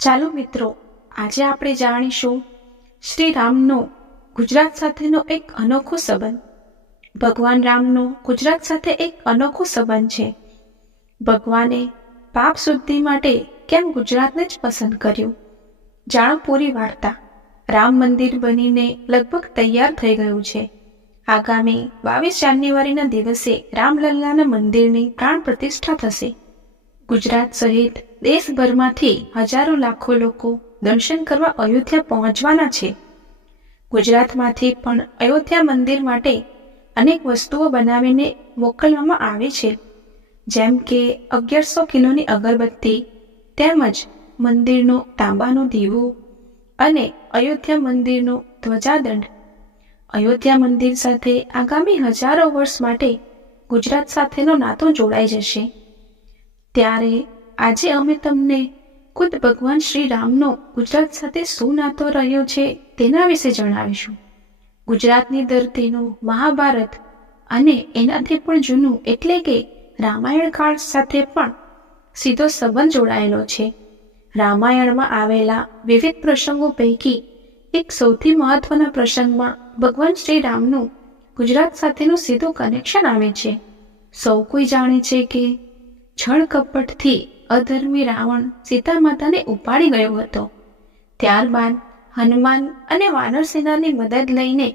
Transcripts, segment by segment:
ચાલો મિત્રો, આજે આપણે જાણીશું શ્રી રામનો ગુજરાત સાથેનો એક અનોખો સંબંધ. ભગવાન રામનો ગુજરાત સાથે એક અનોખો સંબંધ છે. ભગવાને પાપ શુદ્ધિ માટે કેમ ગુજરાતને જ પસંદ કર્યું? જાણો પૂરી વાર્તા. રામ મંદિર બનીને લગભગ તૈયાર થઈ ગયું છે. આગામી 22 જાન્યુઆરીના દિવસે રામલલ્લાના મંદિરની પ્રાણ પ્રતિષ્ઠા થશે. ગુજરાત સહિત દેશભરમાંથી હજારો લાખો લોકો દર્શન કરવા અયોધ્યા પહોંચવાના છે. ગુજરાતમાંથી પણ અયોધ્યા મંદિર માટે અનેક વસ્તુઓ બનાવીને મોકલવામાં આવે છે, જેમ કે 1100 કિલોની અગરબત્તી, તેમજ મંદિરનો તાંબાનો દીવો અને અયોધ્યા મંદિરનો ધ્વજાદંડ. અયોધ્યા મંદિર સાથે આગામી હજારો વર્ષ માટે ગુજરાત સાથેનો નાતો જોડાઈ જશે. ત્યારે આજે અમે તમને ખુદ ભગવાન શ્રી રામનો ગુજરાત સાથે શું નાતો રહ્યો છે તેના વિશે જણાવીશું. ગુજરાતની ધરતીનું મહાભારત અને એનાથી પણ જૂનું એટલે કે રામાયણ કાળ સાથે પણ સીધો સંબંધ જોડાયેલો છે. રામાયણમાં આવેલા વિવિધ પ્રસંગો પૈકી એક સૌથી મહત્વના પ્રસંગમાં ભગવાન શ્રી રામનું ગુજરાત સાથેનું સીધું કનેક્શન આવે છે. સૌ કોઈ જાણે છે કે છળ કપટથી અધર્મી રાવણ સીતા માતાને ઉપાડી ગયો હતો. ત્યારબાદ હનુમાન અને વાનર સેનાની મદદ લઈને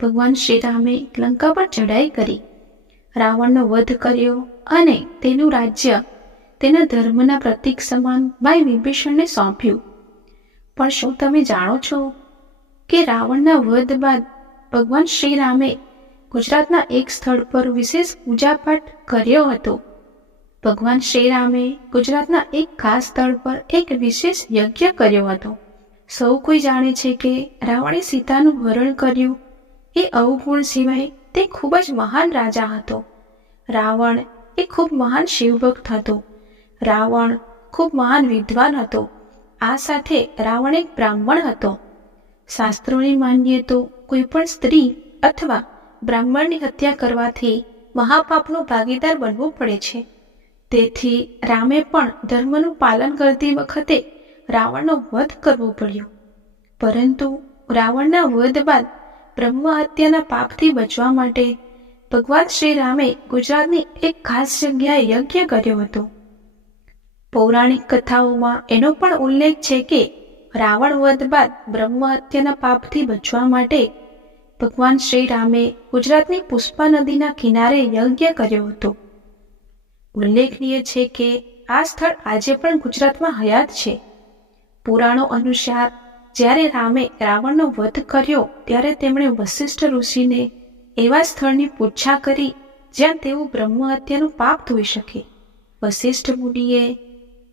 ભગવાન શ્રીરામે લંકા પર ચઢાઈ કરી, રાવણનો વધ કર્યો અને તેનું રાજ્ય તેના ધર્મના પ્રતીક સમાન ભાઈ વિભીષણને સોંપ્યું. પણ શું તમે જાણો છો કે રાવણના વધ બાદ ભગવાન શ્રીરામે ગુજરાતના એક સ્થળ પર વિશેષ પૂજાપાઠ કર્યો હતો? ભગવાન શ્રીરામે ગુજરાતના એક ખાસ સ્થળ પર એક વિશેષ યજ્ઞ કર્યો હતો. સૌ કોઈ જાણે છે કે રાવણે સીતાનું હરણ કર્યું એ અવગુણ સિવાય તે ખૂબ જ મહાન રાજા હતો. રાવણ એ ખૂબ મહાન શિવભક્ત હતો. રાવણ ખૂબ મહાન વિદ્વાન હતો. આ સાથે રાવણ એક બ્રાહ્મણ હતો. શાસ્ત્રોની માનીએ તો કોઈ પણ સ્ત્રી અથવા બ્રાહ્મણની હત્યા કરવાથી મહાપાપનો ભાગીદાર બનવું પડે છે. તેથી રામે પણ ધર્મનું પાલન કરતી વખતે રાવણનો વધ કરવો પડ્યો. પરંતુ રાવણના વધ બાદ બ્રહ્મ હત્યાના પાપથી બચવા માટે ભગવાન શ્રી રામે ગુજરાતની એક ખાસ જગ્યાએ યજ્ઞ કર્યો હતો. પૌરાણિક કથાઓમાં એનો પણ ઉલ્લેખ છે કે રાવણ વધ બાદ બ્રહ્મ હત્યાના પાપથી બચવા માટે ભગવાન શ્રી રામે ગુજરાતની પુષ્પા નદીના કિનારે યજ્ઞ કર્યો હતો. ઉલ્લેખનીય છે કે આ સ્થળ આજે પણ ગુજરાતમાં હયાત છે. પુરાણો અનુસાર જ્યારે રામે રાવણનો વધ કર્યો ત્યારે તેમણે વશિષ્ઠ ઋષિને એવા સ્થળની પૂછા કરી જ્યાં તેઓ બ્રહ્મ હત્યાનું પાપ ધોઈ શકે. વશિષ્ઠ મુનિએ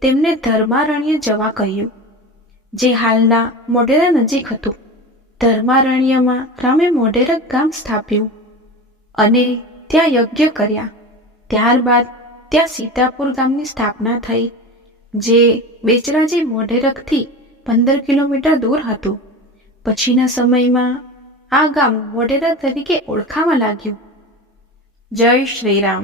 તેમને ધર્મારણ્ય જવા કહ્યું, જે હાલના મોઢેરા નજીક હતું. ધર્મારણ્યમાં રામે મોઢેરા ગામ સ્થાપ્યું અને ત્યાં યજ્ઞ કર્યા. ત્યારબાદ ત્યાં સીતાપુર ગામની સ્થાપના થઈ, જે બેચરાજી મોઢેરકથી 15 કિલોમીટર દૂર હતું. પછીના સમયમાં આ ગામ મોઢેરા તરીકે ઓળખાવા લાગ્યું. જય શ્રી રામ.